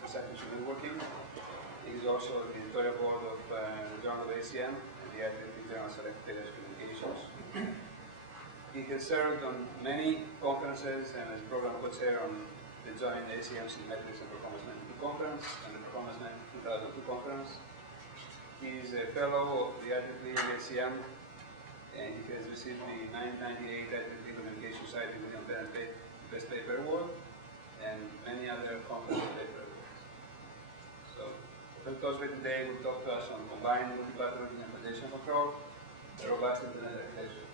Percentage Networking. He is also the editorial board of the Journal of ACM and the Academic Journal Select Communications. He has served on many conferences and as program co-chair on the joint ACM Cinematics and Performance 92 conference and the Performance 2002 conference. He is a fellow of the IEEE and ACM, and he has received the 1998 IEEE Communication Society William Bennett Best Paper Award and many other conference paper awards. So, Dr. Towsley today will talk to us on combined multipath routing and congestion control, robust internet architecture.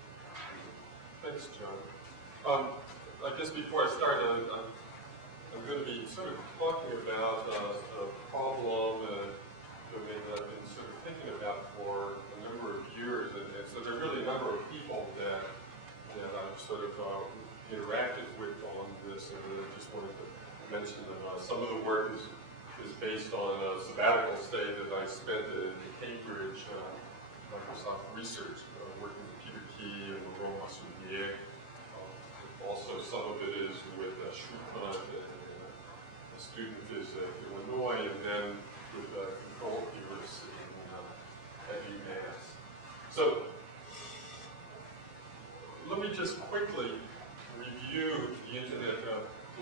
Thanks, John. I guess before I start, I'm going to be sort of talking about a problem domain that I've been sort of thinking about for a number of years, and so there are really a number of people that I've sort of interacted with on this, and I just wanted to mention them. Some of the work is based on a sabbatical stay that I spent in Cambridge, Microsoft Research, working with Peter Key and Laurent Massulier. Also, some of it is with Shrikant, and a student is at Illinois, and then with Colloquium at UMass. So, let me just quickly review the internet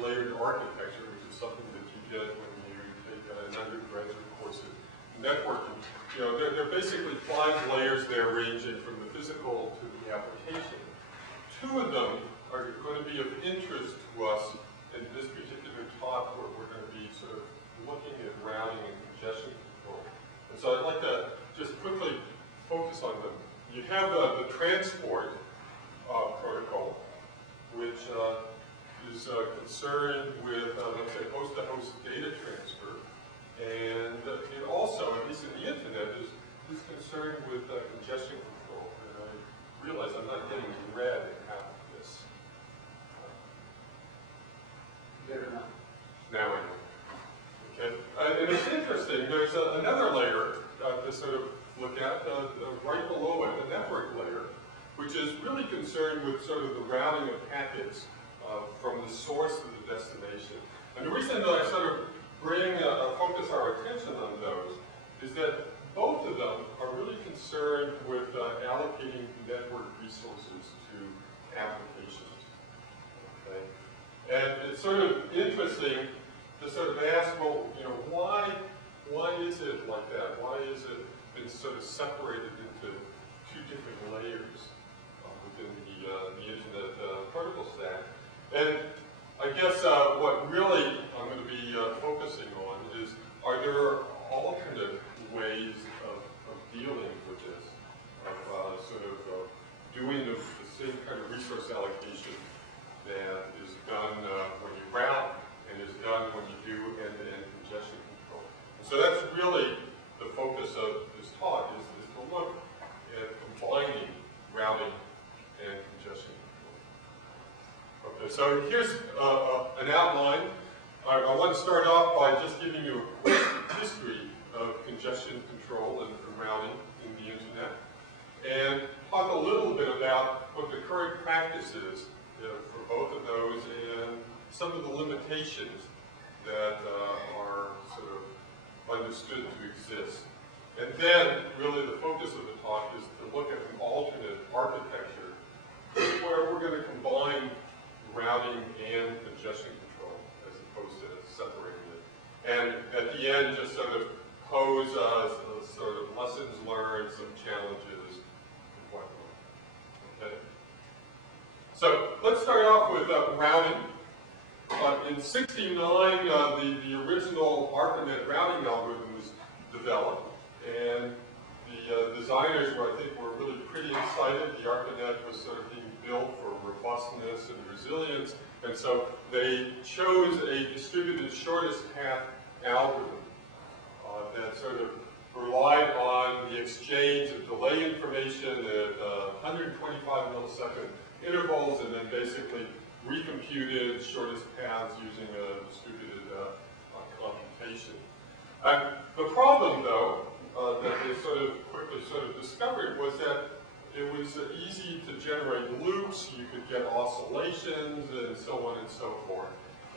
layered architecture, which is something that you get when you take an undergraduate course in networking. You know, there are basically 5 layers there, ranging from the physical to the application. 2 of them are going to be of interest to us in this particular talk, where we're going to be sort of looking at routing and congestion control. And so I'd like to just quickly focus on them. You have the transport protocol, which is concerned with, let's say, host-to-host data transfer. And it also, at least in the internet, is concerned with congestion control. And I realize I'm not getting red in half of this. Now I know. Okay. And it's interesting, there's another layer to sort of look at, right below it, the network layer, which is really concerned with sort of the routing of packets from the source to the destination. And the reason that I sort of focus our attention on those is that both of them are really concerned with allocating network resources to applications. Okay? And it's sort of interesting to sort of ask, well, you know, why is it like that? Why is it been sort of separated into 2 different layers within the internet protocol stack? And I guess what really I'm going to be focusing on is, are there alternate ways of dealing with this, of sort of doing the same kind of resource allocation that is done when you route and is done when you do end-to-end congestion control. And so that's really the focus of this talk, is to look at combining routing and congestion control. Okay, so here's an outline. I want to start off by just giving you a quick history of congestion control and routing in the internet, and talk a little bit about what the current practice is for both of those, and some of the limitations that are sort of understood to exist. And then, really, the focus of the talk is to look at an alternate architecture where we're going to combine routing and congestion control as opposed to separating it. And at the end, just sort of pose sort of lessons learned, some challenges, and whatnot. Okay? So let's start off with routing. In '69, the original ARPANET routing algorithm was developed, and the designers were, I think, were really pretty excited. The ARPANET was sort of being built for robustness and resilience, and so they chose a distributed shortest path algorithm that sort of relied on the exchange of delay information at 125 millisecond intervals, and then basically recomputed shortest paths using a distributed computation. And the problem, though, that they quickly discovered was that it was easy to generate loops. You could get oscillations and so on and so forth.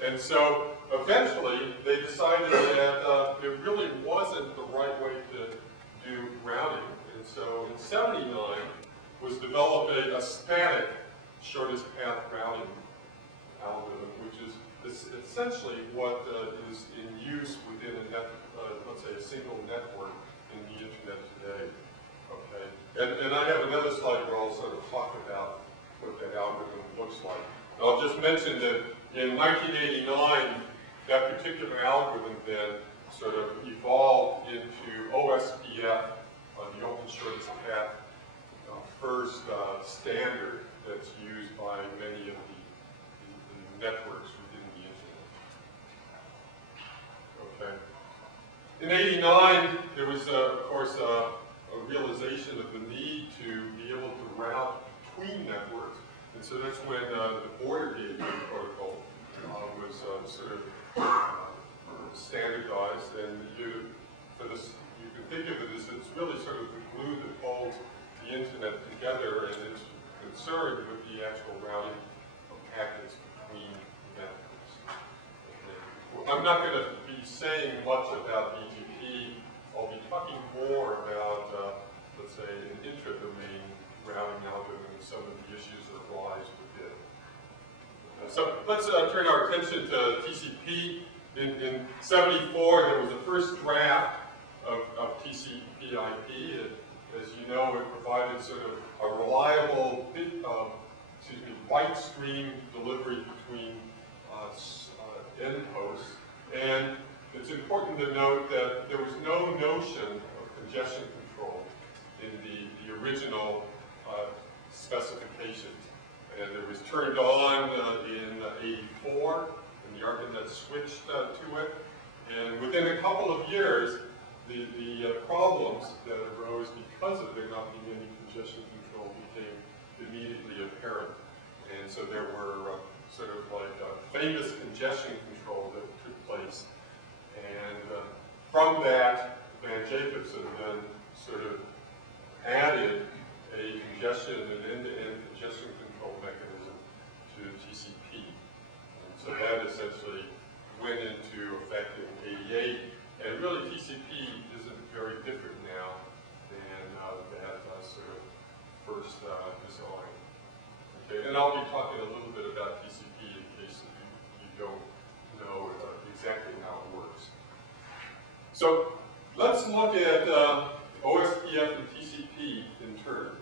And so eventually they decided that it really wasn't the right way to do routing. And so in '79 was developed a static shortest path routing algorithm, which is essentially what is in use within a let's say a single network in the internet today. Okay, and I have another slide where I'll sort of talk about what that algorithm looks like. I'll just mention that in 1989, that particular algorithm then sort of evolved into OSPF, the Open Shortest Path first standard that's used by many of the networks within the internet. Okay. In '89, there was, of course, a realization of the need to be able to route between networks. And so that's when the border gateway protocol was sort of standardized. And you can think of it as it's really sort of the glue that holds the internet together, and it's concerned with the actual routing of packets between networks. Okay. I'm not going to be saying much about BGP. I'll be talking more about, let's say, an intra-domain routing algorithm and some of the issues that arise with it. So let's turn our attention to TCP. In '74, there was the first draft of TCP/IP. As you know, it provided sort of a reliable byte stream delivery between endposts. And it's important to note that there was no notion of congestion control in the original specifications. And it was turned on in '84, and the ARPANET switched to it. And within a couple of years, the problems that arose because of there not being any congestion control became immediately apparent. And so there were sort of like famous congestion control that took place. And from that, Van Jacobson then sort of added a congestion, an end-to-end congestion control mechanism to TCP. And so that essentially went into effect in '88. And really, TCP isn't very different now than that sort of first design. Okay, and I'll be talking a little bit about TCP in case you don't know exactly how it works. So let's look at OSPF and TCP in turn.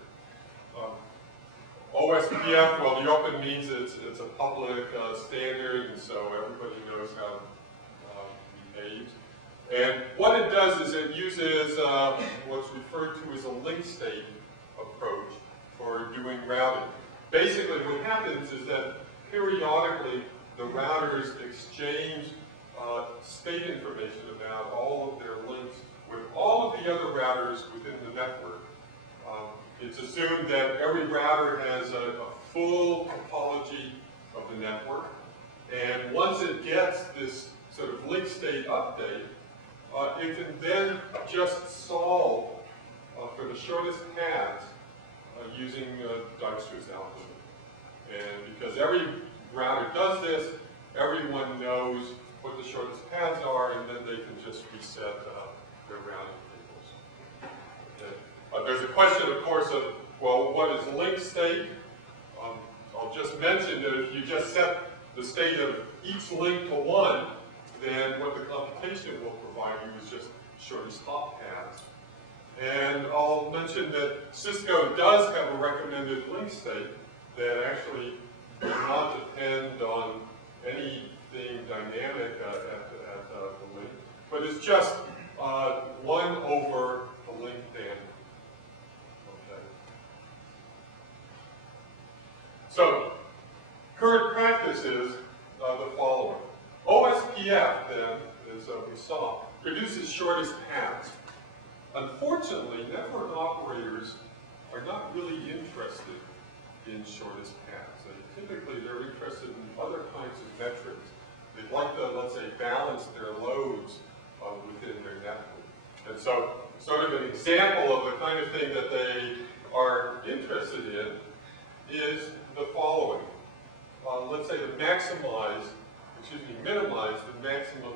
OSPF, well, the open means it's a public standard, and so everybody knows how it behaves. And what it does is it uses what's referred to as a link state approach for doing routing. Basically, what happens is that periodically the routers exchange state information about all of their links with all of the other routers within the network. It's assumed that every router has a full topology of the network, and once it gets this sort of link state update, it can then just solve for the shortest paths using Dijkstra's algorithm. And because every router does this, everyone knows what the shortest paths are, and then they can just reset their routing tables. Okay. There's a question, of course, of, well, what is link state? I'll just mention that if you just set the state of each link to 1, then what the computation will provide you is just shortest hop paths. And I'll mention that Cisco does have a recommended link state that actually does not depend on anything dynamic at the link, but it's just 1 over the link bandwidth. Okay. So, current practice is the following. OSPF, then, as we saw, produces shortest paths. Unfortunately, network operators are not really interested in shortest paths. Typically, they're interested in other kinds of metrics. They'd like to, let's say, balance their loads within their network. And so, sort of an example of the kind of thing that they are interested in is the following. Let's say to maximize minimize the maximum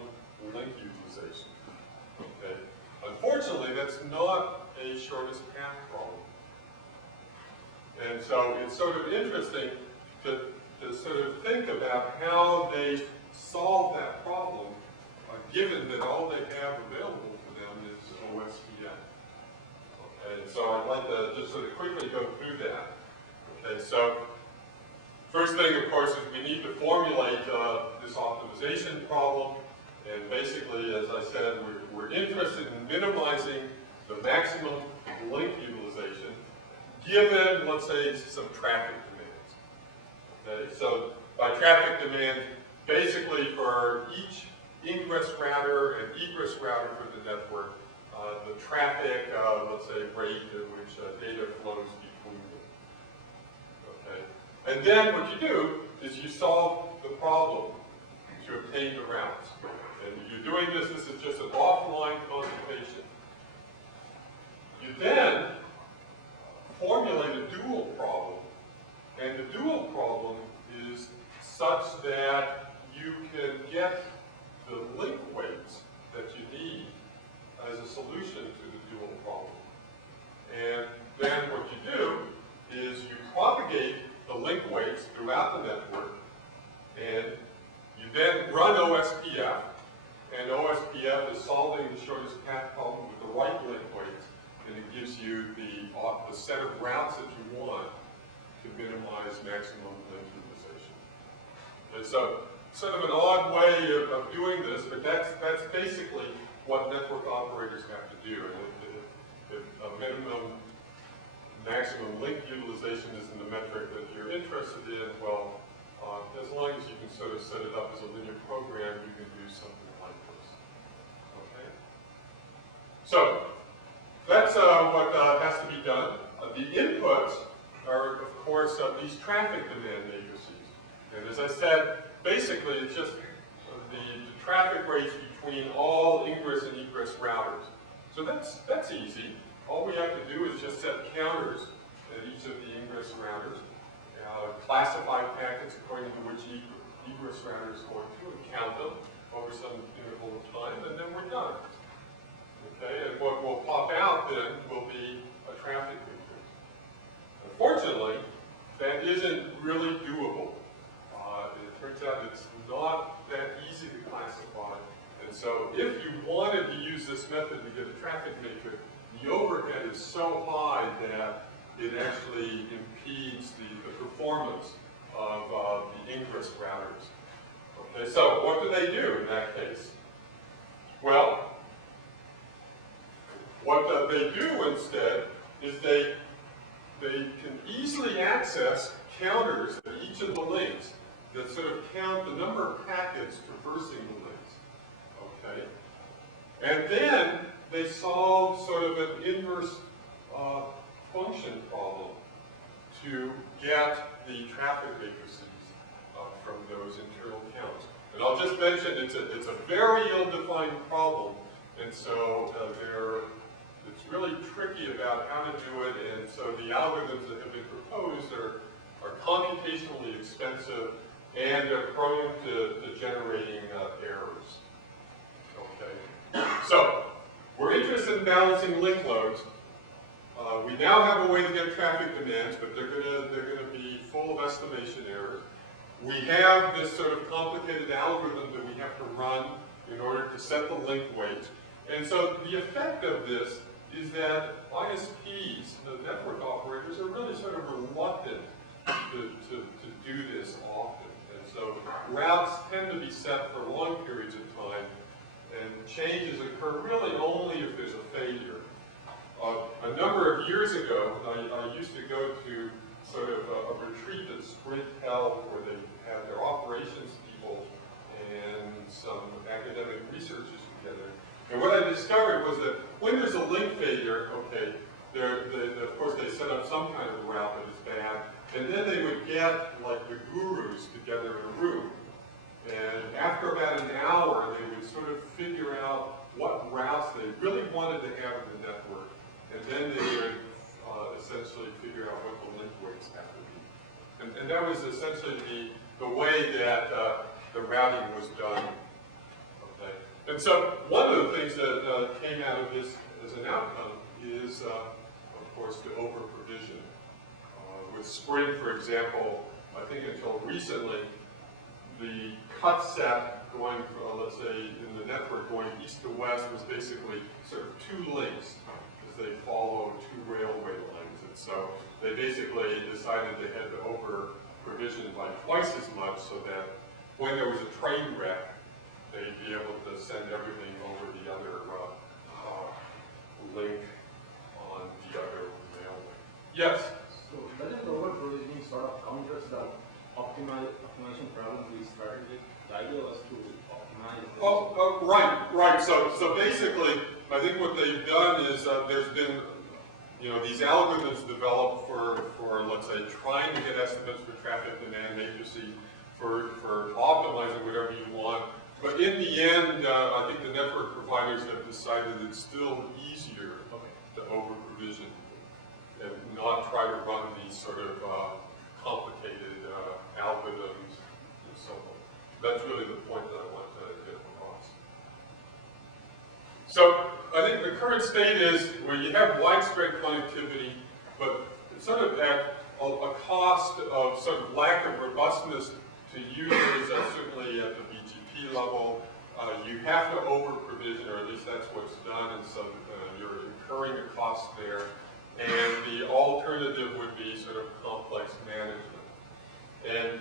link utilization. Okay. Unfortunately, that's not a shortest path problem. And so it's sort of interesting to sort of think about how they solve that problem, given that all they have available to them is OSPF. Okay, so I'd like to just sort of quickly go through that. Okay, so first thing, of course, is we need to formulate this optimization problem. And basically, as I said, we're interested in minimizing the maximum link utilization given, let's say, some traffic demands. Okay, so by traffic demand, basically for each ingress router and egress router for the network, the traffic, let's say, rate at which data flows between them. Okay, and then what you do is you solve the problem to obtain the routes. And you're doing this is just an offline computation. You then formulate a dual problem, and the dual problem is such that you can get the link weights that you need as a solution to the dual problem. And then what you do is you propagate the link weights throughout the network, and you then run OSPF, and OSPF is solving the shortest path problem with the right link weights, and it gives you the set of routes that you want to minimize maximum link utilization. And so, sort of an odd way of doing this, but that's basically what network operators have to do. And if a minimum maximum link utilization is in the metric that you're interested in, well, as long as you can sort of set it up as a linear program, you can do something like this. Okay? So, that's what has to be done. The inputs are, of course, these traffic demand matrices. And as I said, basically it's just the traffic rates between all ingress and egress routers. So that's easy. All we have to do is just set counters at each of the ingress routers, classify packets according to which egress router is going to, and count them over some interval of time, and then we're done. Okay, and what will pop out then will be a traffic matrix. Unfortunately, that isn't really doable. It turns out it's not that easy to classify. And so if you wanted to use this method to get a traffic matrix, the overhead is so high that it actually impedes the performance of the ingress routers. Okay, so what do they do in that case? Well, what they do instead is they can easily access counters at each of the links that sort of count the number of packets traversing the links. Okay? And then they solve sort of an inverse function problem to get the traffic matrices from those internal counts. And I'll just mention it's a very ill-defined problem, and so it's really tricky about how to do it, and so the algorithms that have been proposed are computationally expensive, and they're prone to generating errors. Okay, so we're interested in balancing link loads. We now have a way to get traffic demands, but they're gonna be full of estimation errors. We have this sort of complicated algorithm that we have to run in order to set the link weights. And so the effect of this is that ISPs, the network operators, are really sort of reluctant to do this often. And so routes tend to be set for long periods of time, and changes occur really only if there's a failure. A number of years ago, I used to go to sort of a retreat that Sprint held where they had their operations people and some academic researchers together. And what I discovered was that when there's a link failure, okay, of course they set up some kind of route that is bad, and then they would get like the gurus together in a room. And after about an hour, they would sort of figure out what routes they really wanted to have in the network. And then they would essentially figure out what the link weights have to be. And that was essentially the way that the routing was done. Okay. And so one of the things that came out of this as an outcome is, of course, to over-provision. With Spring, for example, I think until recently, the cut set going from, let's say, in the network going east to west was basically sort of two links, because they follow two railway lines. And so they basically decided they had to over-provision by twice as much so that when there was a train wreck, they'd be able to send everything over the other link on the other railway. Yes? So doesn't over-provisioning sort of counters the optimization problem we started with? The idea was to optimize. Right. So basically, I think what they've done is there's been, these algorithms developed for let's say trying to get estimates for traffic demand matrices, for optimizing whatever you want. But in the end, I think the network providers have decided it's still easier to over-provision and not try to run these sort of complicated algorithms and so on. That's really the point that I want to get across. So I think the current state is where you have widespread connectivity, but it's sort of at a cost of sort of lack of robustness to users, certainly at the BGP level. You have to over-provision, or at least that's what's done, and so you're incurring a cost there. And the alternative would be sort of complex management. And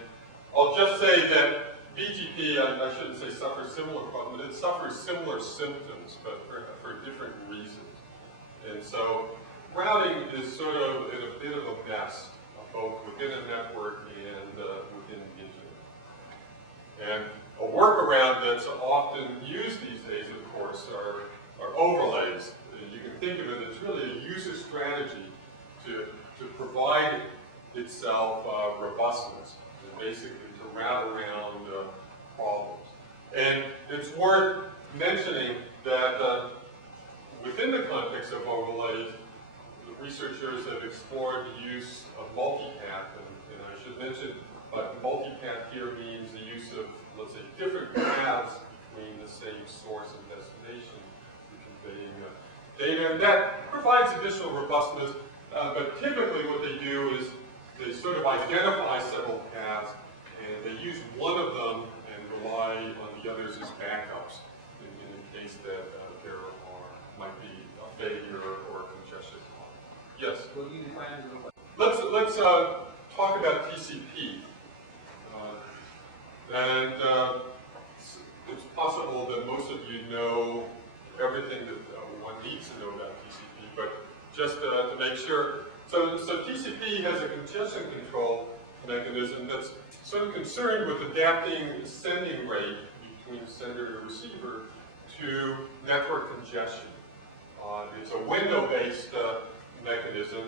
I'll just say that BGP, I shouldn't say suffers similar problems, it suffers similar symptoms, but for different reasons. And so routing is sort of in a bit of a mess, both within a network and within the internet. And a workaround that's often used these days, of course, are overlays. You can think of it as really a user strategy to provide itself robustness, and basically to route around problems. And it's worth mentioning that within the context of overlays, the researchers have explored the use of multipath, and I should mention multipath here means the use of, let's say, different paths between the same source and destination for conveying data, and that provides additional robustness, but typically what they do is they sort of identify several paths, and they use one of them and rely on the others as backups in the case that there might be a failure or a congestion problem. Yes? Will you define it? Let's talk about TCP. And it's possible that most of you know everything that one needs to know about TCP, but just to make sure. So TCP has a congestion control mechanism that's sort of concerned with adapting the sending rate between sender and receiver to network congestion. It's a window-based mechanism,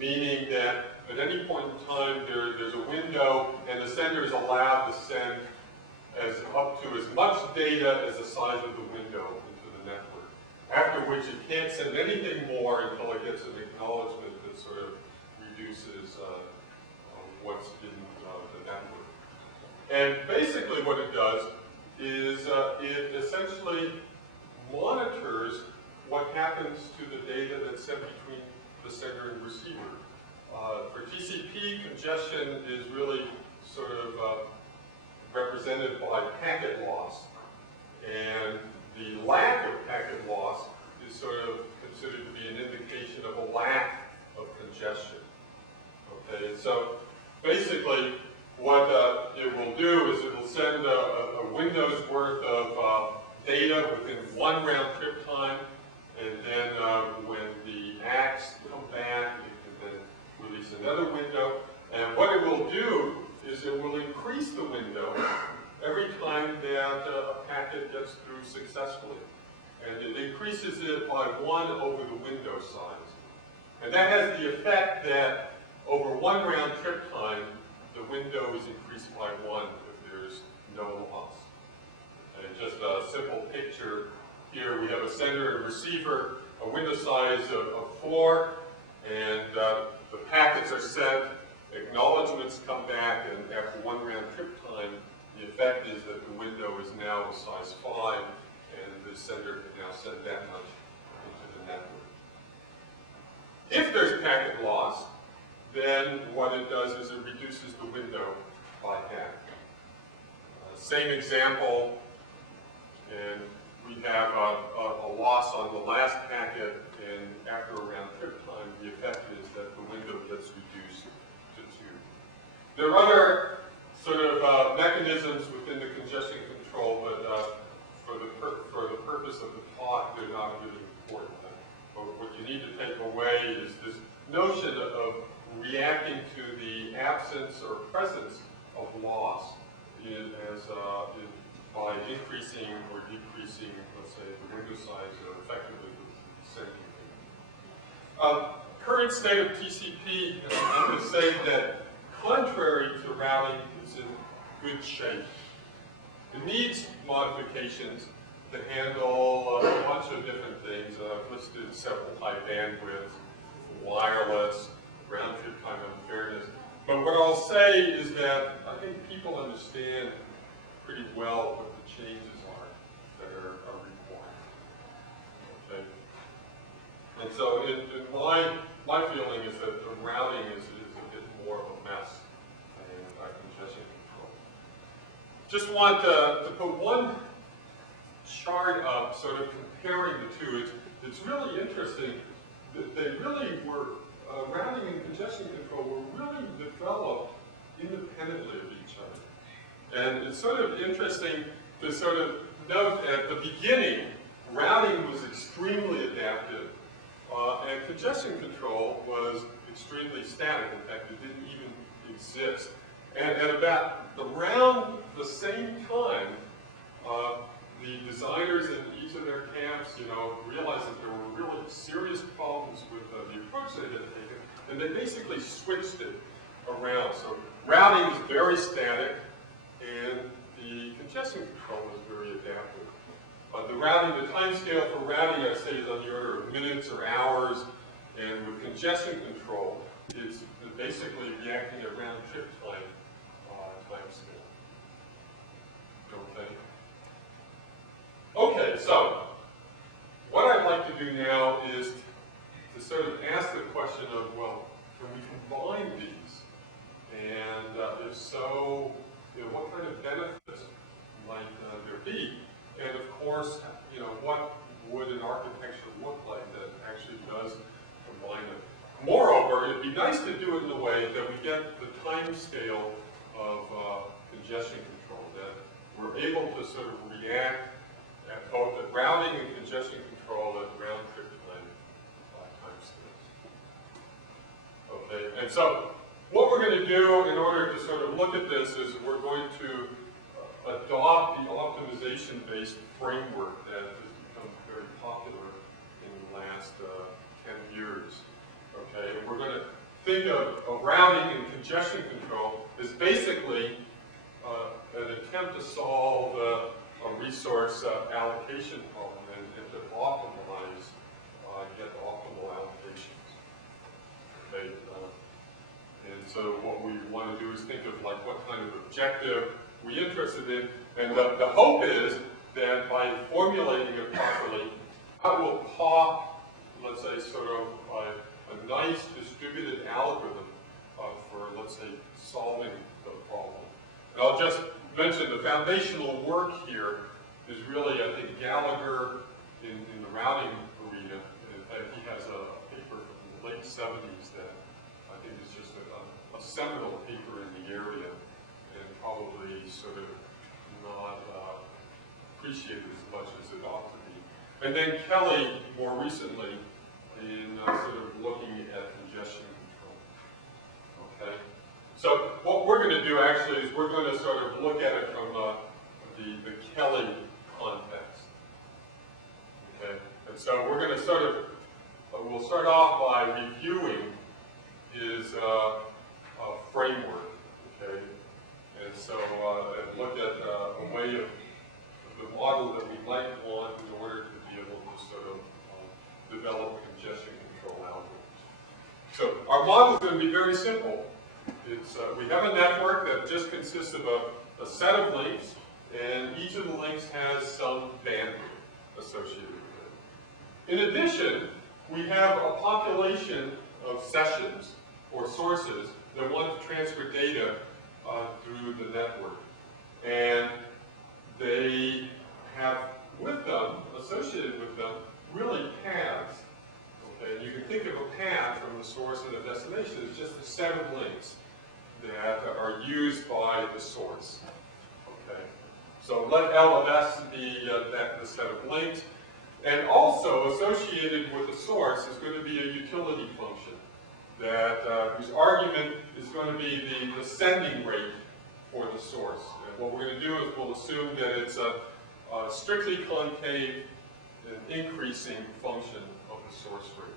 meaning that at any point in time there's a window and the sender is allowed to send up to as much data as the size of the window into the network, after which it can't send anything more until it gets an acknowledgement that sort of reduces what's in the network. And basically what it does is it essentially monitors what happens to the data that's sent between the sender and receiver. For TCP, congestion is really sort of represented by packet loss. And the lack of packet loss is sort of considered to be an indication of a lack of congestion. Okay, so basically what it will do is it will send a window's worth of data within one round trip time, and then when the ACKs come back, it can then release another window. And what it will do is it will increase the window every time that a packet gets through successfully. And it increases it by 1 over the window size. And that has the effect that over one round trip time, the window is increased by 1 if there's no loss. And just a simple picture here, we have a sender and receiver, a window size of 4, and the packets are sent, acknowledgements come back, and after one round trip time, The effect is that the window is now a size 5, and the sender can now send that much into the network. If there's packet loss, then what it does is it reduces the window by half. Same example, and we have a loss on the last packet, and after a round trip time, the effect is that the window gets reduced to 2. There are other sort of mechanisms within the congestion control, but for the purpose of the talk, they're not really important. But what you need to take away is this notion of reacting to the absence or presence of loss by increasing or decreasing, let's say, the window size or effectively the sending. Current state of TCP, I'm going to say that contrary to routing, is in good shape. It needs modifications to handle a bunch of different things. I've listed several high bandwidth, wireless, round trip time unfairness. But what I'll say is that I think people understand pretty well what the changes are that are required. Okay? And so in my feeling is that the routing is a bit more of a mess than congestion control. Just want to put one chart up sort of comparing the two. It's really interesting that they really were routing and congestion control were really developed independently of each other. And it's sort of interesting to sort of note at the beginning, routing was extremely adaptive, and congestion control was extremely static. In fact, it didn't even exist. And at about around the same time, the designers in each of their camps, realized that there were really serious problems with the approach they had taken, and they basically switched it around. So routing was very static, and the congestion control was very adaptive. The routing, the time scale for routing, I say, is on the order of minutes or hours, and with congestion control, it's basically reacting at round trip time scale. Okay. Okay, so what I'd like to do now is to sort of ask the question of, well, can we combine these? And if so, what kind of benefits might there be? And of course, what would an architecture look like that actually does combine them? Moreover, it'd be nice to do it in a way that we get the time scale of congestion control, that we're able to sort of react at both the routing and congestion control at round trip time scales. Okay, and so what we're going to do in order to sort of look at this is we're going to adopt the optimization-based framework that has become very popular in the last 10 years. Okay, and we're going to think of routing and congestion control as basically an attempt to solve a resource allocation problem and to optimize, get optimal allocations. Okay, and so what we want to do is think of like what kind of objective we're interested in, and the hope is that by formulating it properly, that will pop, let's say, sort of a nice distributed algorithm for, let's say, solving the problem. And I'll just mention the foundational work here is really, I think, Gallagher in the routing arena. In fact, he has a paper from the late 70s that I think is just a seminal paper in the area and probably sort of not appreciated as much as it ought to be. And then Kelly, more recently, in sort of looking at congestion control. Okay? So what we're going to do actually is we're going to sort of look at it from the Kelly context. Okay? And so we're going to sort of, we'll start off by reviewing his framework. Okay? And so look at a way of the model that we might want in order to be able to sort of develop congestion control algorithms. So our model is going to be very simple. It's, we have a network that just consists of a a set of links, and each of the links has some bandwidth associated with it. In addition, we have a population of sessions or sources that want to transfer data through the network. And they have with them, associated with them, really paths. Okay? And you can think of a path from the source and the destination as just a set of links that are used by the source. Okay? So let L of S be the set of links. And also associated with the source is going to be a utility function that whose argument is going to be the sending rate for the source. And what we're going to do is we'll assume that it's a strictly concave and increasing function of the source rate.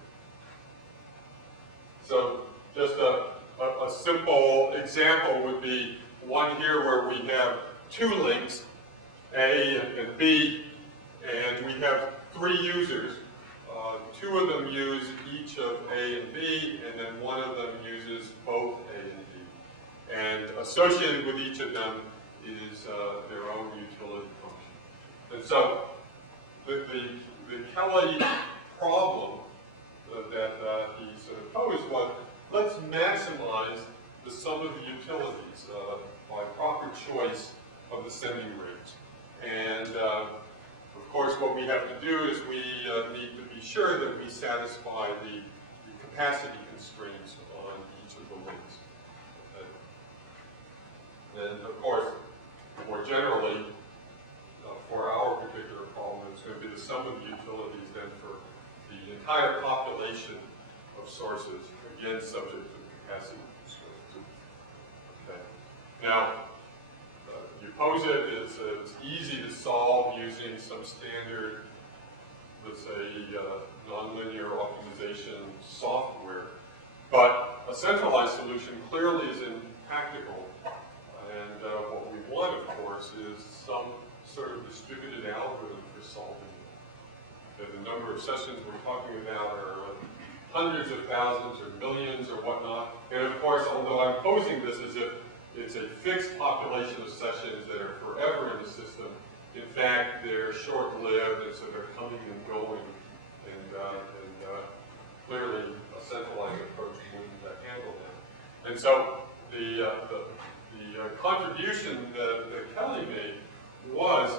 So just a simple example would be one here where we have two links, A and B, and we have 3 users. 2 of them use each of A and B, and then 1 of them uses both A and B. And associated with each of them is their own utility function. And so the Kelly problem that he sort of posed was, let's maximize the sum of the utilities by proper choice of the sending rates. And of course, what we have to do is we need to be sure that we satisfy the capacity constraints on each of the links. Okay. And of course, more generally, for our particular problem, it's going to be the sum of the utilities then for the entire population of sources, again, subject to the capacity constraints. Okay. Now, you pose it, it's easy to solve using some standard, let's say, nonlinear optimization software. But a centralized solution clearly is impractical. And what we want, of course, is some sort of distributed algorithm for solving it. The number of sessions we're talking about are hundreds of thousands or millions or whatnot. And of course, although I'm posing this as if it's a fixed population of sessions that are forever in the system, in fact, they're short-lived, and so they're coming and going. And clearly, a centralized approach wouldn't handle that. And so the contribution that Kelly made was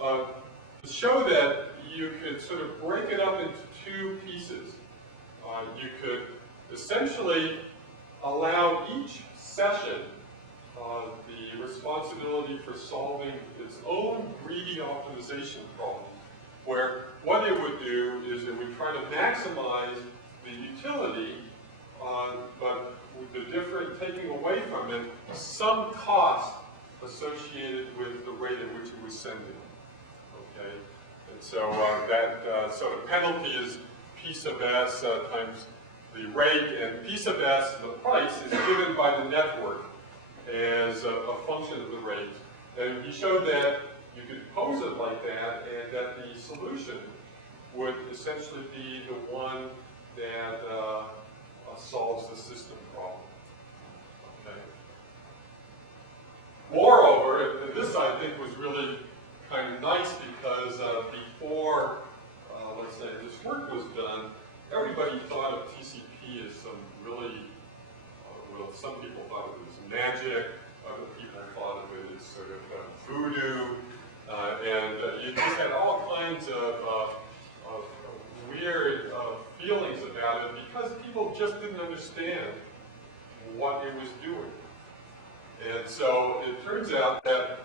to show that you could sort of break it up into 2 pieces. You could essentially allow each session the responsibility for solving its own greedy optimization problem, where what it would do is it would try to maximize the utility, but with the different taking away from it some cost associated with the rate at which it was sending. Okay, and so so the penalty is P sub S times the rate, and P sub S, the price, is given by the network as a function of the rate. And he showed that you could pose it like that, and that the solution would essentially be the one that solves the system problem. Okay. Moreover, and this I think was really kind of nice because before, let's say, this work was done, everybody thought of TCP as some really, well, some people thought of it as magic, other people thought of it as sort of voodoo, and you just had all kinds of weird feelings about it because people just didn't understand what it was doing. And so it turns out that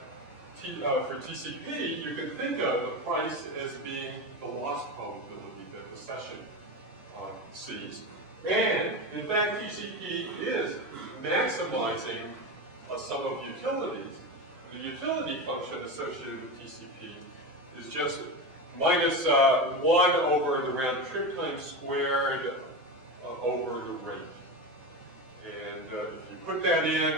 for TCP, you can think of the price as being the loss probability that the session sees. And in fact, TCP is maximizing a sum of utilities. The utility function associated with TCP is just minus 1 over the round trip time squared over the rate. And if you put that in,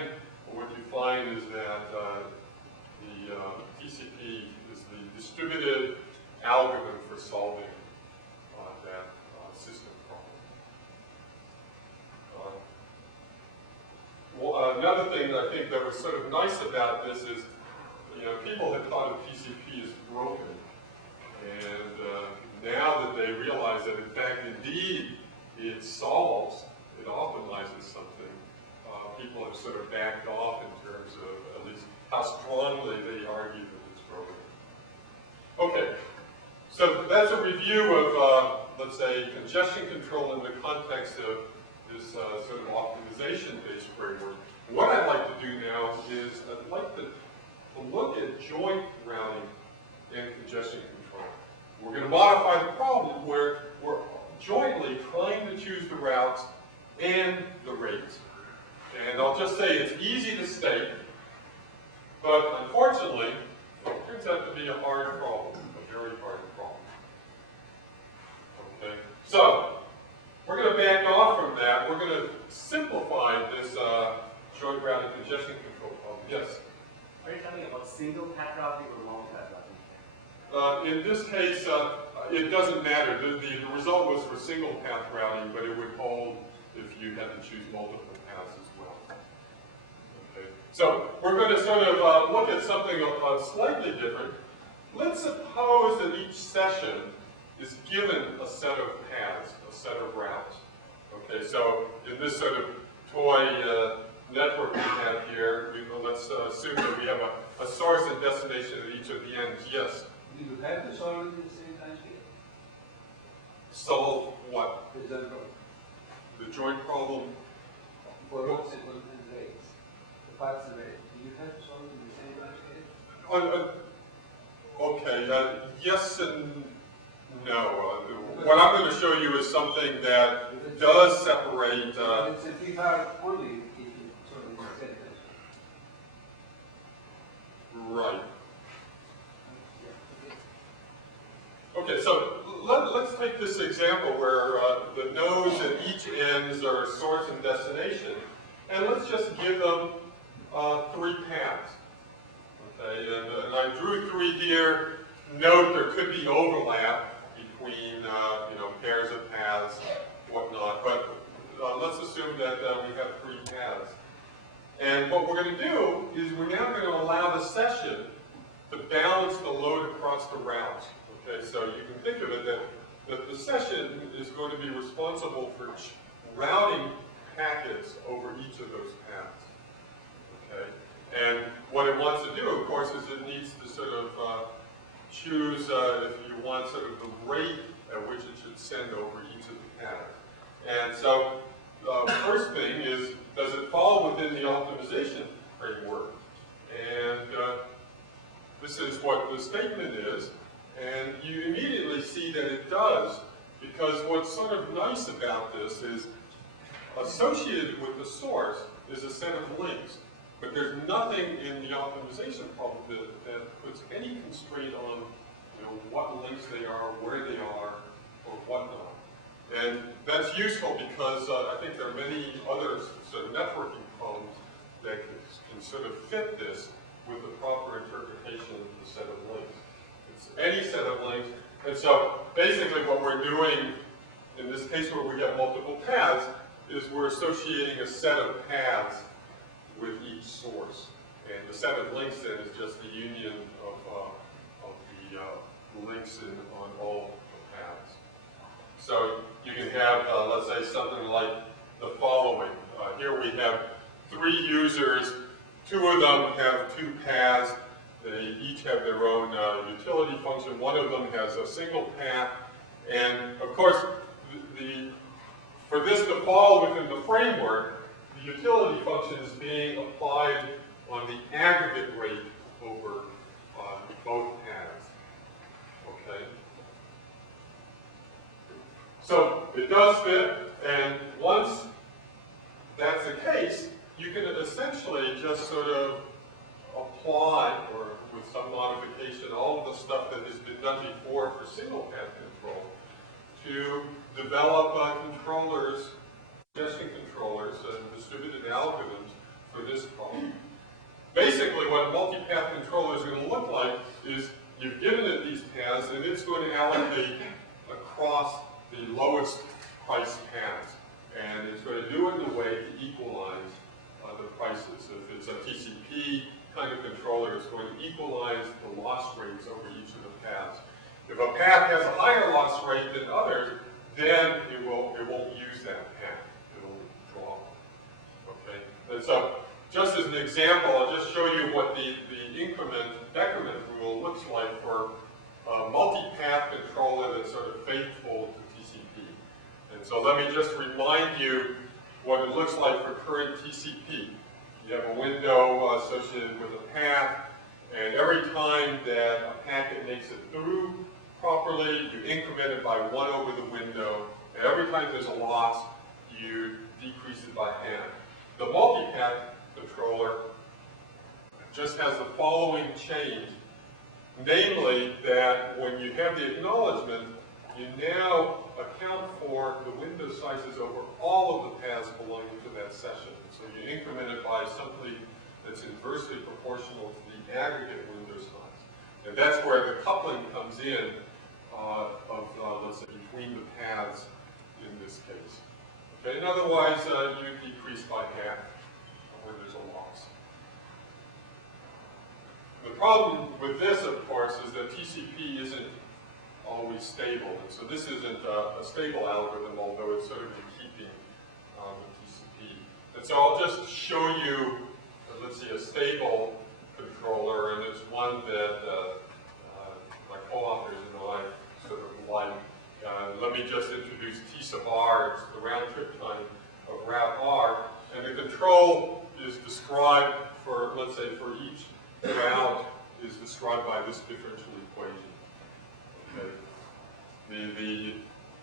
what you find is that the TCP is the distributed algorithm for solving that system problem. Well, another thing that I think that was sort of nice about this is people had thought of TCP as broken, and now that they realize that in fact, indeed, it solves, it optimizes something, people have sort of backed off in terms of at least how strongly they argue that it's broken. Okay, so that's a review of, let's say, congestion control in the context of this sort of optimization-based framework. What I'd like to do now is I'd like to look at joint routing and congestion control. We're going to modify the problem where we're jointly trying to choose the routes and the rates. And I'll just say it's easy to state, but unfortunately, it turns out to be a hard problem, a very hard problem. Okay, so we're going to back off from that. We're going to simplify this joint routing congestion control problem. Yes? Are you talking about single path routing or multi-path routing? In this case, it doesn't matter. The result was for single path routing, but it would hold if you had to choose multiple paths as well. Okay. So we're going to sort of look at something slightly different. Let's suppose that each session is given a set of paths, a set of routes. Okay, so in this sort of toy network we have here, let's assume that we have a source and destination at each of the ends. Yes? Do you have to solve it in the same time scale? Solve what? The joint problem. The joint problem? For routes and rates. The paths and rates. Do you have to solve it in the same time scale? Okay, yes and no. What I'm going to show you is something that does separate. It's simplified only if you solve it in the same time scale. Right. Okay, so let's take this example where the nodes at each ends are source and destination, and let's just give them 3 paths. Okay, and I drew 3 here. Note there could be overlap between pairs of paths, whatnot, but let's assume that we have 3 paths. And what we're going to do is we're now going to allow the session to balance the load across the routes. Okay, so you can think of it that the session is going to be responsible for routing packets over each of those paths. Okay, and what it wants to do, of course, is it needs to sort of choose if you want sort of the rate at which it should send over each of the paths. And so the first thing is, does it fall within the optimization framework? And this is what the statement is. And you immediately see that it does, because what's sort of nice about this is associated with the source is a set of links. But there's nothing in the optimization problem that puts any constraint on what links they are, where they are, or whatnot. And that's useful because I think there are many other sort of networking problems that can sort of fit this with the proper interpretation of the set of links. It's any set of links. And so basically what we're doing in this case where we have multiple paths is we're associating a set of paths with each source. And the set of links then is just the union of the links on all the paths. So you can have, let's say, something like the following. Here we have 3 users. 2 of them have 2 paths. They each have their own utility function. One of them has a single path. And of course, for this to fall within the framework, the utility function is being applied on the aggregate rate over both paths. Okay? So it does fit, and once that's the case, you can essentially just sort of apply, or with some modification, all of the stuff that has been done before for single path control to develop controllers, congestion controllers, and distributed algorithms for this problem. Basically, what a multipath controller is going to look like is you've given it these paths, and it's going to allocate across the lowest price paths. And it's going to do it in a way to equalize the prices. If it's a TCP, kind of controller is going to equalize the loss rates over each of the paths. If a path has a higher loss rate than others, then it won't use that path. It'll draw. Okay? And so, just as an example, I'll just show you what the decrement rule looks like for a multi-path controller that's sort of faithful to TCP. And so let me just remind you what it looks like for current TCP. You have a window associated with a path, and every time that a packet makes it through properly, you increment it by 1 over the window, and every time there's a loss, you decrease it by half. The multipath controller just has the following change, namely that when you have the acknowledgement, you now account for the window sizes over all of the paths belonging to that session. So you increment it by something that's inversely proportional to the aggregate window size. And that's where the coupling comes in let's say, between the paths in this case. Okay, and otherwise, you decrease by half when there's a loss. The problem with this, of course, is that TCP isn't always stable. And so this isn't a stable algorithm, although it's sort of in keeping with TCP. And so I'll just show you, let's see, a stable controller, and it's one that my co-authors and I sort of like. Let me just introduce T sub R. It's the round trip time of route R, and the control is described for, let's say, for each route is described by this differential equation. Okay.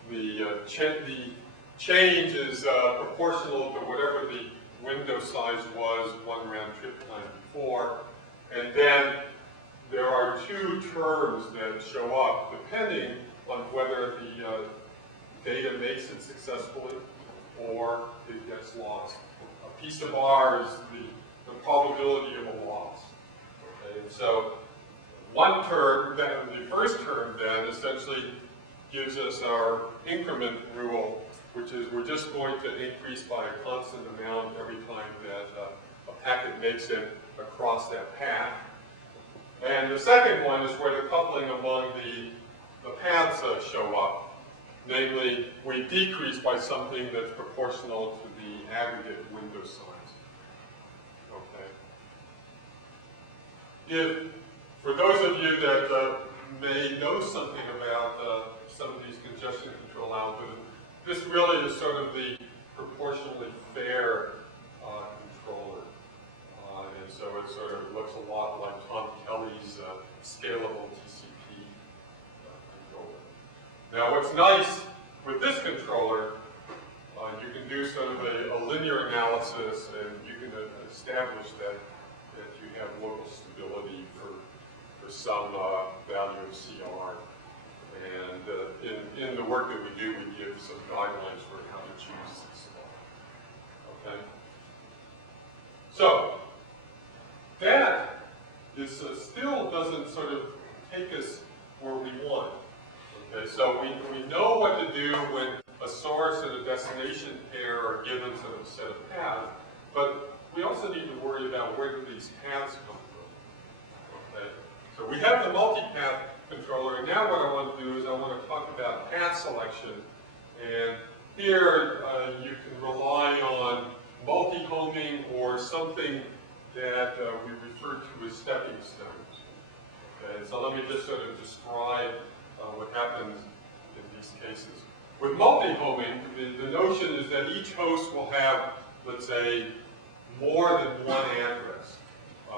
The change is proportional to whatever the window size was 1 round trip time before, and then there are 2 terms that show up depending on whether the data makes it successfully or it gets lost. A P sub R is the probability of a loss. Okay, and so one term, then the first term then essentially gives us our increment rule, which is we're just going to increase by a constant amount every time that a packet makes it across that path. And the second one is where the coupling among the paths show up. Namely, we decrease by something that's proportional to the aggregate window size. Okay. For those of you that may know something about some of these congestion control algorithms, this really is sort of the proportionally fair controller. And so it sort of looks a lot like Tom Kelly's scalable TCP controller. Now what's nice with this controller, you can do sort of a linear analysis, and you can establish that you have local stability for some value of CR. And in the work that we do, we give some guidelines for how to choose this. Okay? So, that is still doesn't sort of take us where we want. Okay, so we know what to do when a source and a destination pair are given sort of a set of paths, but we also need to worry about where do these paths come from. Okay, so we have the multipath controller, and now what I want to do is I want to talk about path selection. And here you can rely on multihoming or something that we refer to as stepping stones. Okay, so let me just sort of describe what happens in these cases. With multihoming, the notion is that each host will have, let's say, more than one address.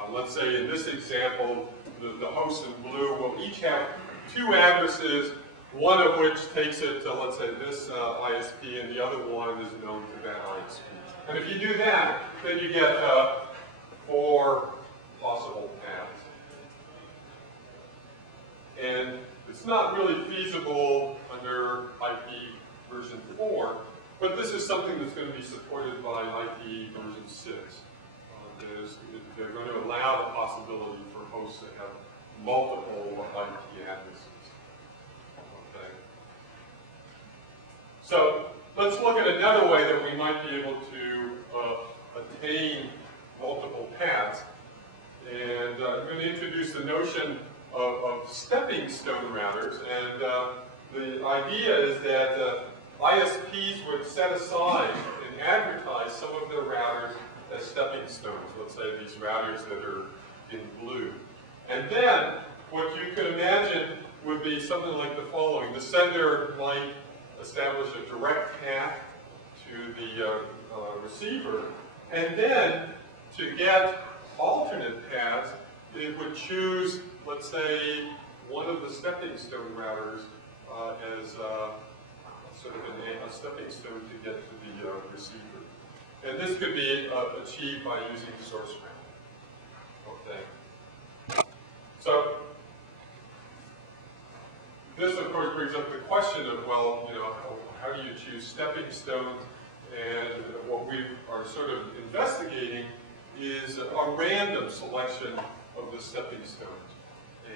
Let's say in this example, the hosts in blue will each have 2 addresses, one of which takes it to, let's say, this ISP, and the other one is known to that ISP. And if you do that, then you get 4 possible paths. And it's not really feasible under IP version 4, but this is something that's going to be supported by IP version 6. They're going to allow the possibility for hosts that have multiple IP addresses. Okay. So let's look at another way that we might be able to attain multiple paths. And I'm going to introduce the notion of stepping stone routers. And the idea is that ISPs would set aside and advertise some of their routers as stepping stones. Let's say these routers that are in blue. And then what you could imagine would be something like the following. The sender might establish a direct path to the receiver, and then to get alternate paths, it would choose, let's say, one of the stepping stone routers as sort of a stepping stone to get to the receiver. And this could be achieved by using source route. Okay. So this, of course, brings up the question of, well, you know, how do you choose stepping stones? And what we are sort of investigating is a random selection of the stepping stones.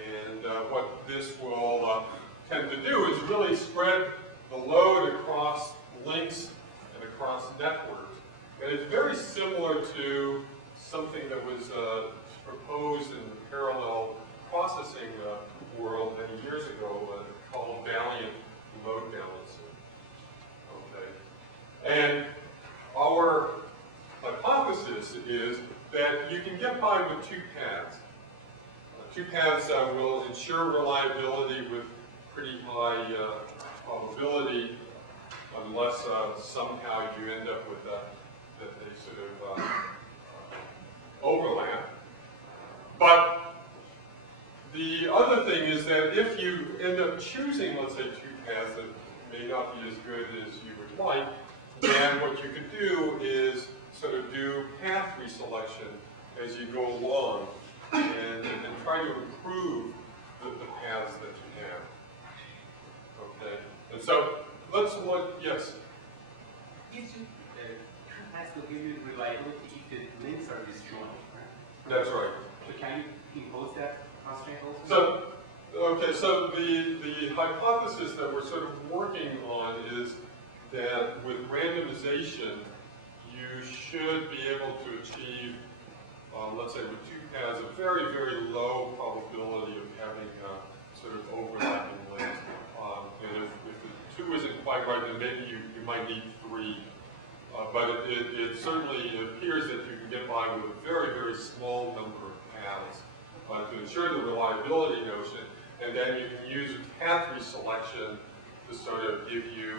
And what this will tend to do is really spread the load across links and across networks. And it's very similar to something that was proposed in the parallel processing world many years ago called Valiant load balancing. Okay. And our hypothesis is that you can get by with two paths. Two paths will ensure reliability with pretty high probability, unless somehow you end up with that they sort of overlap. But the other thing is that if you end up choosing, let's say, two paths that may not be as good as you would like, then what you could do is sort of do path reselection as you go along and try to improve the paths that you have. Okay, and so let's look, yes? Gives you, has to give you reliability if the links are disjoint, right? That's right. So can you impose that constraint also? So, okay, so the hypothesis that we're sort of working on is that with randomization, you should be able to achieve, let's say with two paths, a very, very low probability of having sort of overlapping links. And if the two isn't quite right, then maybe you might need three. But it certainly appears that you can get by with a very, very small number of paths to ensure the reliability notion, and then you can use path reselection to sort of give you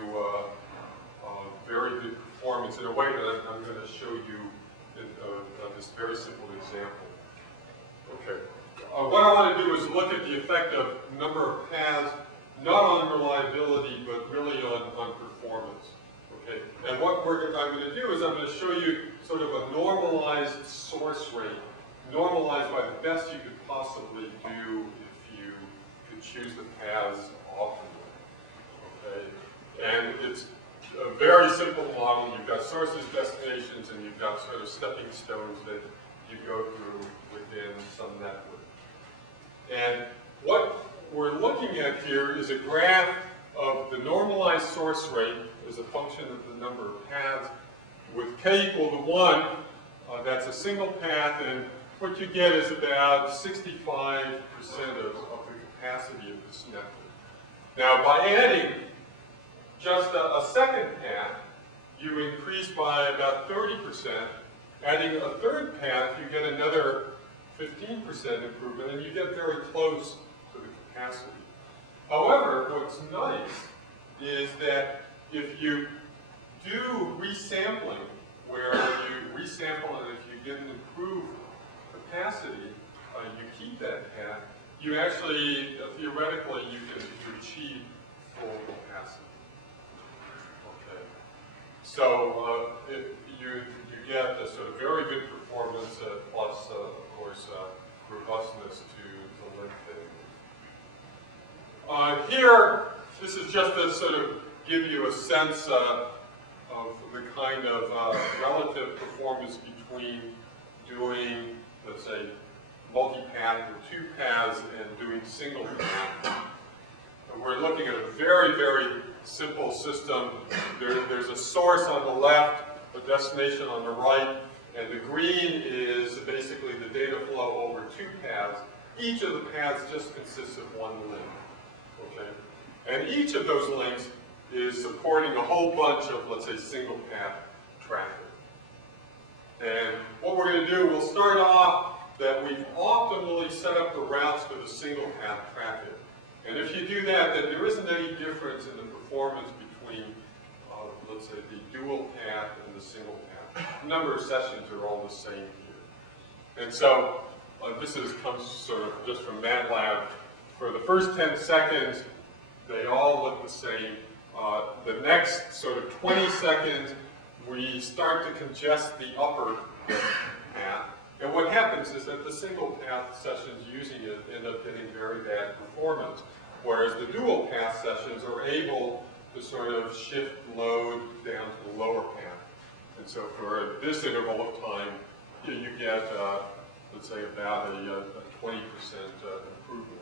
very good performance in a way that I'm going to show you in this very simple example. Okay. What I want to do is look at the effect of number of paths, not on reliability, but really on performance. Okay. And what I'm going to do is I'm going to show you sort of a normalized source rate, normalized by the best you could possibly do if you could choose the paths optimally. Okay. And it's a very simple model. You've got sources, destinations, and you've got sort of stepping stones that you go through within some network. And what we're looking at here is a graph of the normalized source rate as a function of the number of paths. With k equal to 1, that's a single path, and what you get is about 65% of the capacity of this network. Now, by adding just a second path, you increase by about 30%. Adding a third path, you get another 15% improvement, and you get very close to the capacity. However, what's nice is that if you do resampling, where you resample and if you get an improved capacity, you keep that path, you actually, theoretically, you can achieve full capacity. Okay. So you get a sort of very good performance plus, of course, robustness to the link fitting. Here, this is just to sort of give you a sense of the kind of relative performance between doing, let's say, multipath or two paths and doing single path. And we're looking at a very, very simple system. There's a source on the left, a destination on the right, and the green is basically the data flow over two paths. Each of the paths just consists of one link, okay? And each of those links is supporting a whole bunch of, let's say, single path traffic. And what we're going to do, we'll start off that we've optimally set up the routes for the single path traffic. And if you do that, then there isn't any difference in the performance between, let's say, the dual path and the single path. The number of sessions are all the same here. And so, this comes sort of just from MATLAB. For the first 10 seconds, they all look the same. The next sort of 20 seconds, we start to congest the upper path. And what happens is that the single path sessions using it end up getting very bad performance, whereas the dual path sessions are able to sort of shift load down to the lower path. And so for this interval of time, you get, let's say, about a 20% improvement.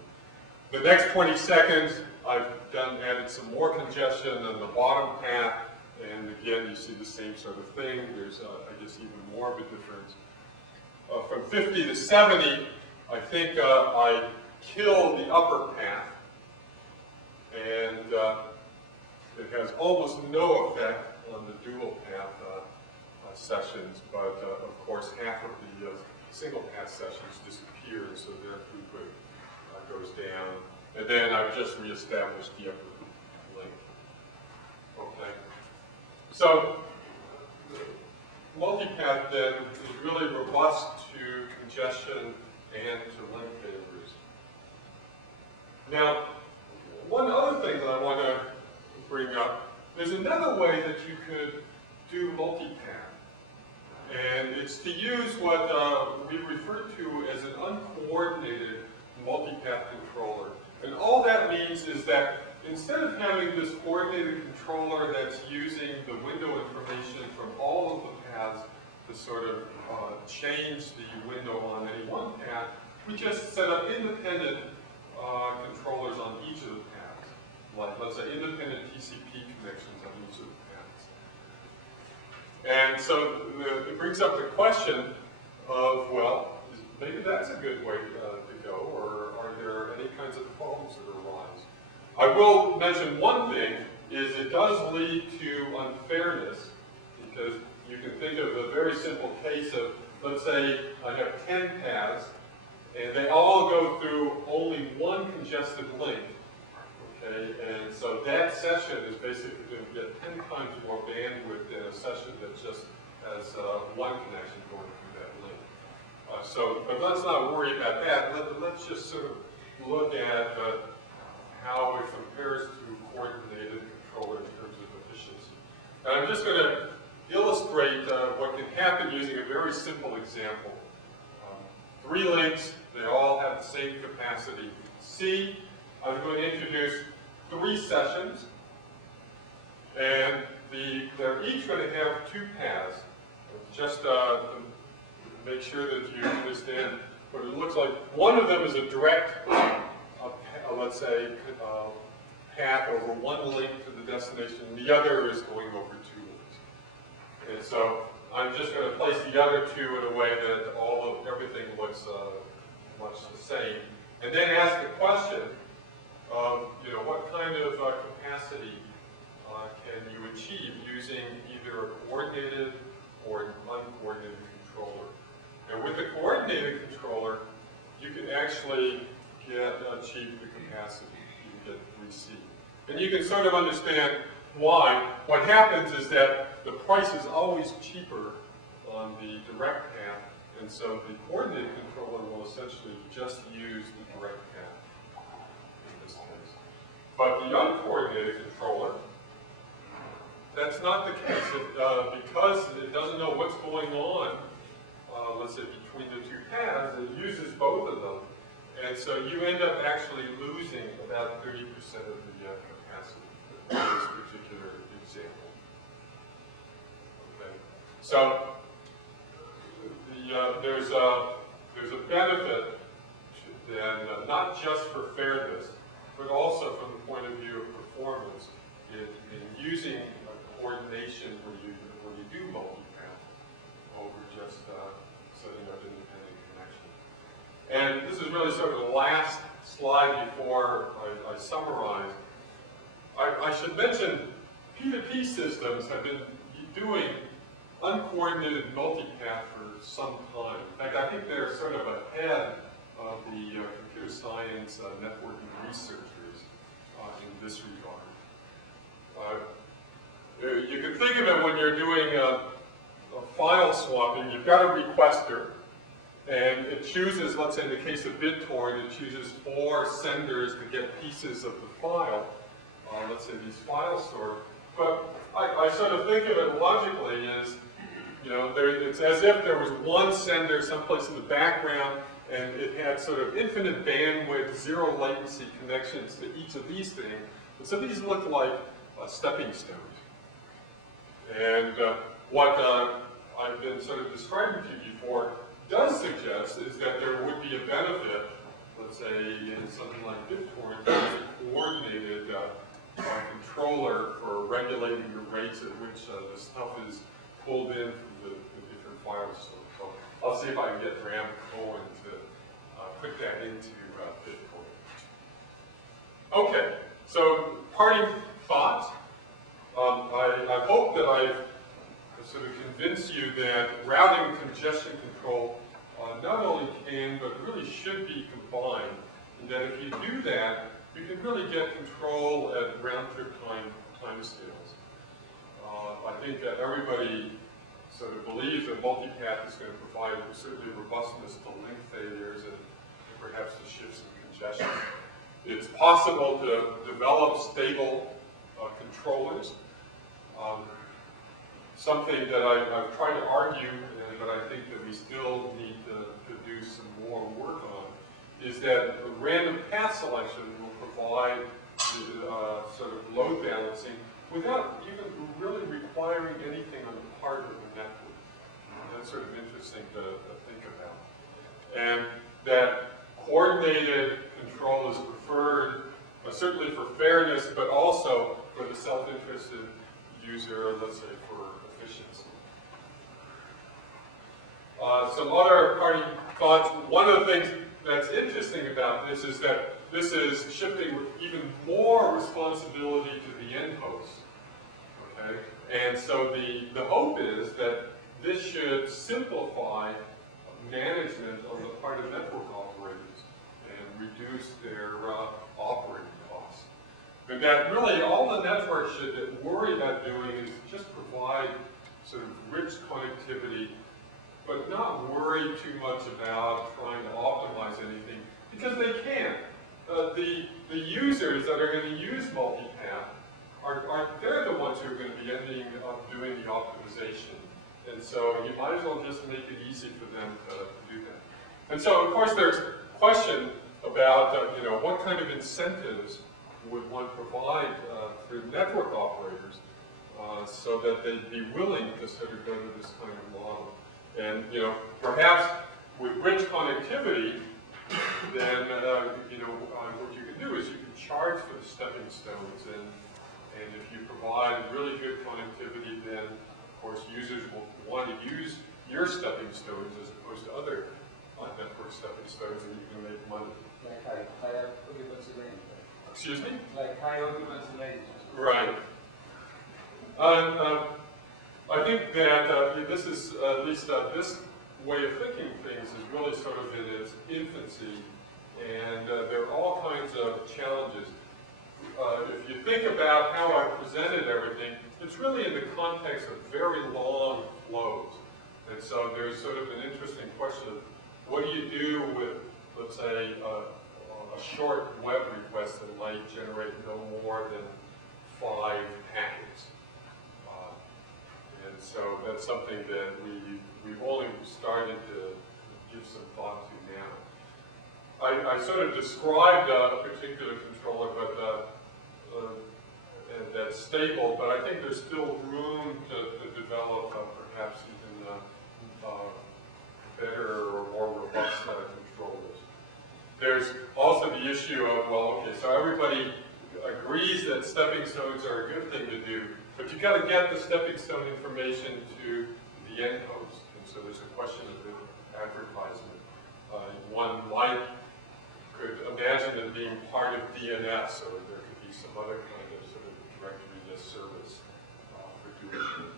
The next 20 seconds, I've added some more congestion on the bottom path, and again, you see the same sort of thing. There's, I guess, even more of a difference. From 50 to 70, I think I kill the upper path, and it has almost no effect on the dual path sessions, but of course, half of the single path sessions disappear, so their throughput goes down. And then I've just reestablished the upper link. Okay. So, multipath then is really robust to congestion and to link failures. Now, one other thing that I want to bring up, there's another way that you could do multipath. And it's to use what we refer to as an uncoordinated multipath controller. And all that means is that instead of having this coordinated controller that's using the window information from all of the paths to sort of change the window on any one path, we just set up independent controllers on each of the paths. Like, let's say, independent TCP connections on each of the paths. And so it brings up the question of, well, maybe that's a good way to go, or are there any kinds of problems that arise? I will mention one thing, is it does lead to unfairness, because you can think of a very simple case of, let's say I have 10 paths, and they all go through only one congested link. Okay, and so that session is basically going to get 10 times more bandwidth than a session that just has one connection going through that link. But let's not worry about that. Let's just sort of look at how it compares to coordinated controller in terms of efficiency. And I'm just going to illustrate what can happen using a very simple example. 3 links, they all have the same capacity. C, I'm going to introduce 3 sessions, and they're each going to have 2 paths. Just to make sure that you understand what it looks like. One of them is a direct, let's say, path over one link to the destination. The other is going over 2 links. And so I'm just going to place the other 2 in a way that everything looks much the same. And then ask the question of, what kind of capacity can you achieve using either a coordinated or an uncoordinated controller. And with the coordinated controller, you can actually achieve the capacity. You can get 3C. And you can sort of understand why. What happens is that the price is always cheaper on the direct path, and so the coordinated controller will essentially just use the direct path in this case. But the uncoordinated controller, that's not the case. Because it doesn't know what's going on, let's say between the 2 paths, it uses both of them. And so you end up actually losing about 30% of the capacity in this particular example. Okay. So there's a benefit then, not just for fairness, but also from the point of view of performance in using a coordination where you do multipath over just setting up independent connections. And this is really sort of the last slide before I summarize. I should mention P2P systems have been doing uncoordinated multipath for some time. In fact, I think they're sort of ahead of the computer science networking researchers in this regard. You can think of it when you're doing a file swapping. You've got a requester, and it chooses, let's say in the case of BitTorrent, it chooses 4 senders to get pieces of the file. Let's say these file stores. But I sort of think of it logically as, you know, it's as if there was one sender someplace in the background, and it had sort of infinite bandwidth, 0 latency connections to each of these things. And so these look like stepping stones. And what I've been sort of describing to you before does suggest is that there would be a benefit, let's say in something like BitTorrent, to a coordinated controller for regulating the rates at which the stuff is pulled in from the different file stores. So I'll see if I can get Graham Cohen to put that into BitTorrent. Okay, so parting thoughts. I hope that I've sort of convinced you that routing congestion control not only can, but really should be combined, and that if you do that, you can really get control at round-trip time scales. I think that everybody sort of believes that multipath is going to provide certainly robustness to link failures and perhaps to shifts in congestion. It's possible to develop stable controllers. Something that I've tried to argue, but I think that we still need to do some more work on, is that random path selection will provide sort of load balancing without even really requiring anything on the part of the network. That's sort of interesting to think about. And that coordinated control is preferred, certainly for fairness, but also for the self-interested user, let's say for efficiency. Some other parting thoughts. One of the things that's interesting about this is that this is shifting even more responsibility to the end host. Okay? And so the hope is that this should simplify management on the part of network operators and reduce their operating costs. And that really all the network should worry about doing is just provide sort of rich connectivity, but not worry too much about trying to optimize anything, because they can. The users that are going to use multipath they're the ones who are going to be ending up doing the optimization. And so you might as well just make it easy for them to do that. And so, of course, there's a question about what kind of incentives would one provide for network operators so that they'd be willing to sort of go to this kind of model. And perhaps with rich connectivity, then what you can do is you can charge for the stepping stones, and if you provide really good connectivity, then of course users will want to use your stepping stones as opposed to other network stepping stones, and you can make money. Like high occupancy range. Excuse me? Like high occupancy range. Right. I think that this is, at least this way of thinking things is really sort of in its infancy, and there are all kinds of challenges. If you think about how I presented everything, it's really in the context of very long flows. And so there's sort of an interesting question of what do you do with, let's say, a short web request that might generate no more than 5 packets. And so that's something that we've only started to give some thought to now. I sort of described a particular controller, but that's stable, but I think there's still room to develop perhaps even better or more robust controllers. There's also the issue of, well, okay, so everybody agrees that stepping stones are a good thing to do, but you've got to get the stepping stone information to the end host. so there's a question of advertisement. One could imagine it being part of DNS, or there could be some other kind of sort of directory as service for doing it.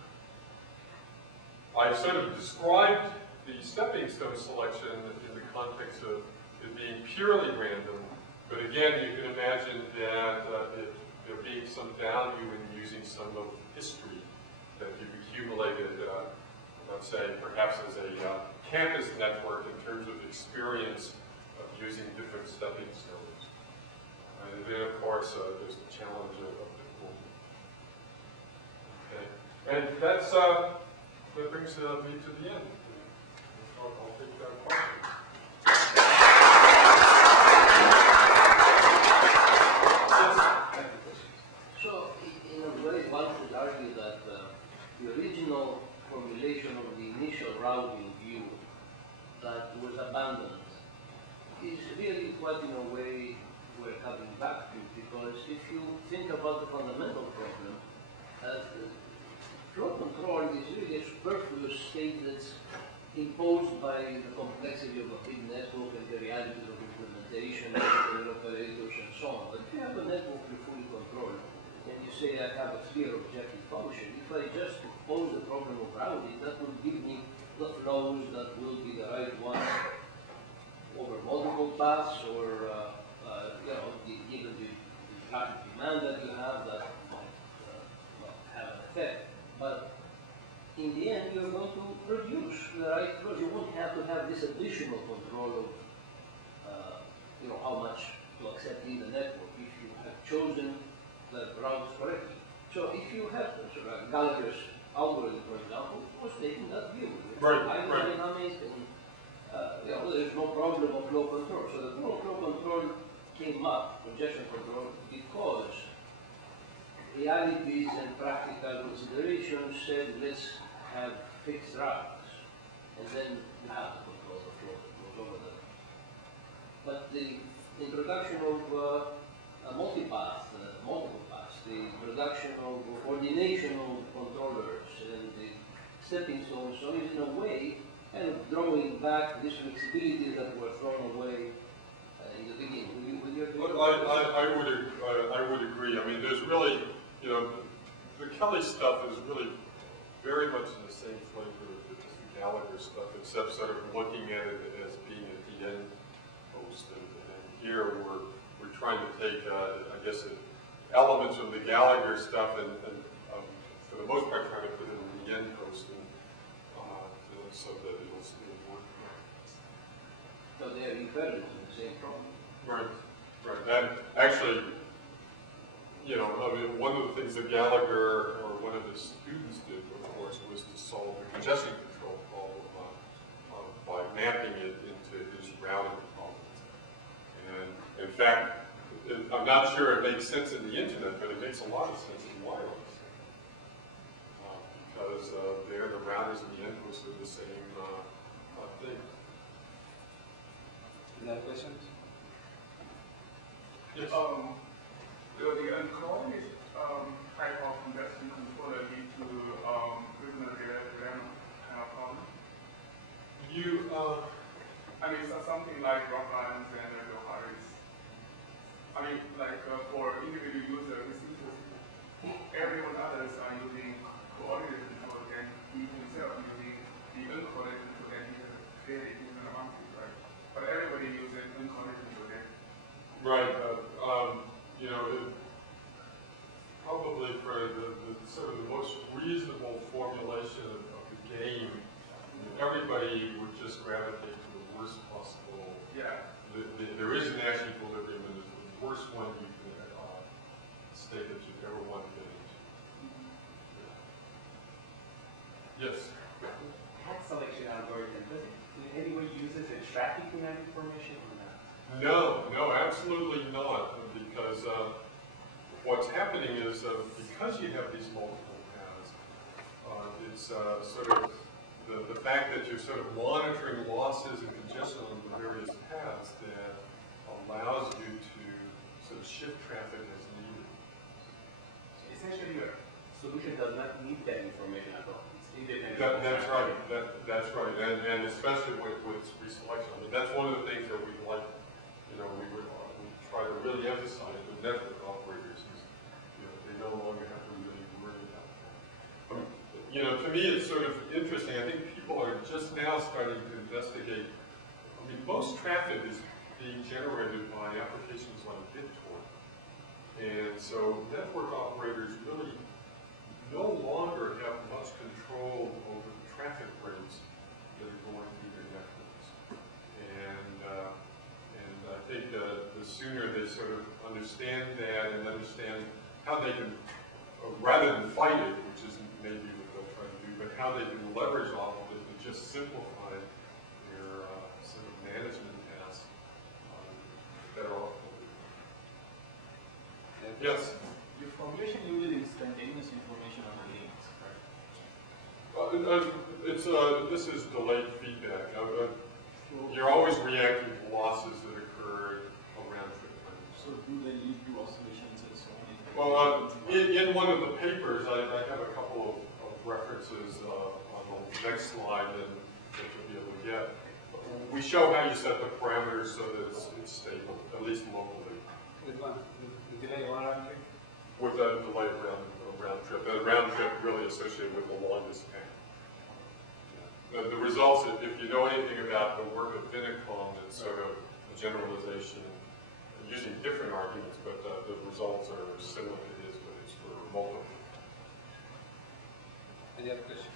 I've sort of described the stepping stone selection in the context of it being purely random, but again, you can imagine that there being some value in using some of the history that you've accumulated, let's say, perhaps as a campus network in terms of experience of using different stepping stones. And then, of course, there's the challenge of difficulty. Okay, and that brings me to the end. I'll take questions. So, in a way, one could argue that the original formulation of the initial routing view that was abandoned is really what, in a way, we're coming back to, because if you think about the fundamental problem, flow control is really a superfluous state that's imposed by the complexity of a big network and the realities of implementation and the operators and so on. But if you have a network you fully control, and you say I have a clear objective function, if I just pose the problem of routing, that will give me the flows that will be the right ones over multiple paths, or given the traffic demand that you have, that might have an effect. But in the end, you're going to produce the right flows. You won't have to have this additional control of how much to accept in the network if you have chosen the routes correctly. So if you have Gallagher's algorithm, for example, was taking that view. Right. Dynamic, and there's no problem of flow control. So the flow control came up, congestion control, because realities and practical considerations said let's have fixed routes, and then you have to control the flow that goes over them. But the introduction of multipath, multiple paths, the introduction of ordination of controllers and the stepping stones, so is in a way kind of drawing back this flexibility that were thrown away in the beginning. I would agree. I mean, there's really, the Kelly stuff is really very much in the same flavor as the Gallagher stuff, except sort of looking at it as being at the end post. And here we're trying to take, I guess, elements of the Gallagher stuff and for the most part, trying to put it in the end post so that it'll work. So they are inherent in the same problem. Right. And actually, one of the things that Gallagher, or one of his students did, of course, was to solve the congestion control problem by mapping it into his routing problems. And in fact, I'm not sure it makes sense in the internet, but it makes a lot of sense in wireless. Because there, the routers and the endpoints are the same thing. Any other questions? Yes. The uncloned type of congestion controller lead to prisoner dilemma kind of problem. I mean, so something like rock lines and the hardest. I mean, like for individual user, it seems everyone others are using coordinated control, and he himself using the uncoordinated control, and he has created his own boundaries, right? But everybody uses uncoordinated control then. Right. Probably for the sort of the most reasonable formulation of the game, everybody would just gravitate to the worst possible. Yeah. There is an Nash equilibrium, and it's the worst one you can state that you've ever want to get into. Yeah. Yes. Hat selection algorithm, does it in any way uses extracting command information or not? No, absolutely not. Because what's happening is because you have these multiple paths, it's sort of the fact that you're sort of monitoring losses and congestion on the various paths that allows you to sort of shift traffic as needed. Essentially, your solution does not need that information at all. It's independent. That's right. That's right. And especially with reselection. I mean, that's one of the things that we like. You know, we try to really emphasize with network operators is, you know, they no longer have to really worry about that. You know, to me, it's sort of interesting. I think people are just now starting to investigate. I mean, most traffic is being generated by applications like BitTorrent. And so network operators really no longer have much control over the traffic rates that are going through their networks. And I think the sooner they sort of understand that and understand how they can, rather than fight it, which is maybe what they'll try to do, but how they can leverage off of it to just simplify their sort of management tasks, better off. Yes? Your formulation usually is continuous information on the links, right? This is delayed feedback. You're always reacting to losses that occurred around trip time. So do they lead to oscillations and so on? Well, in one of the papers, I have a couple of references on the next slide that you'll be able to get. We show how you set the parameters so that it's stable, at least locally. With one, the delay one round trip? With a delay round trip. The round trip really associated with the longest path. The results, if you know anything about the work of Vinicom, it's sort of a generalization using different arguments, but the results are similar to his, but it's for multiple. Any other questions?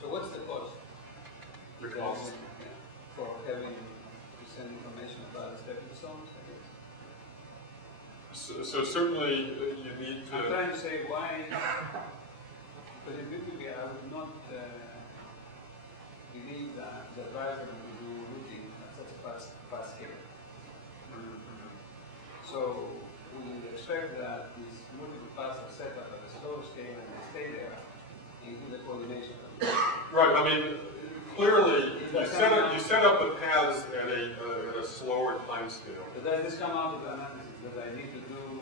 So what's the cost? The cost. For having to send information about the stepping stones, I guess? So certainly you need to. I'm trying to say why, because typically I would not believe that the driver will do routing at such a fast scale. So we expect that these multiple paths are set up at a slow scale and they stay there and do the coordination. Right. I mean, clearly you set up the paths at a slower time scale. But does this come out of the analysis that I need to do?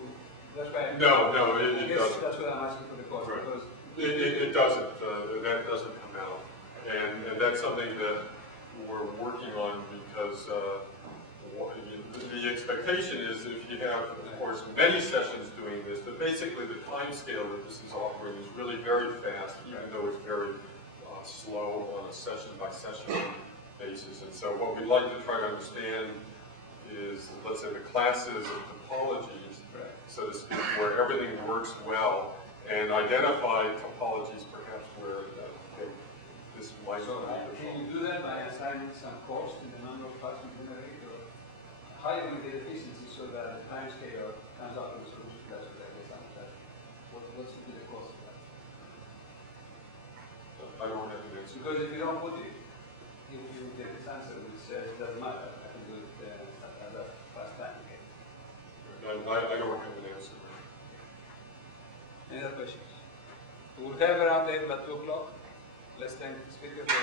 That's why. No, I it guess doesn't. that's what I'm asking for the cost. Right. Because It doesn't. That doesn't come out, and that's something that we're working on because the expectation is if you have, of course, many sessions doing this, but basically the time scale that this is offering is really very fast, even though it's very slow on a session-by-session basis. And so what we'd like to try to understand is, let's say, the classes of topologies, so to speak, where everything works well, and identify topologies perhaps where this might so be. can you do that by assigning some cost in the number of paths you generate, or higher the efficiency so that the time scale comes out with a solution? That's what I guess I'm saying. What's the cost of that? I don't have an answer. Because if you don't put it, if you get this answer which says it doesn't matter, I can do it at that fast time. Okay. I don't have an answer. Any other questions? We'll have around 8 by 2 o'clock. Let's thank the speaker for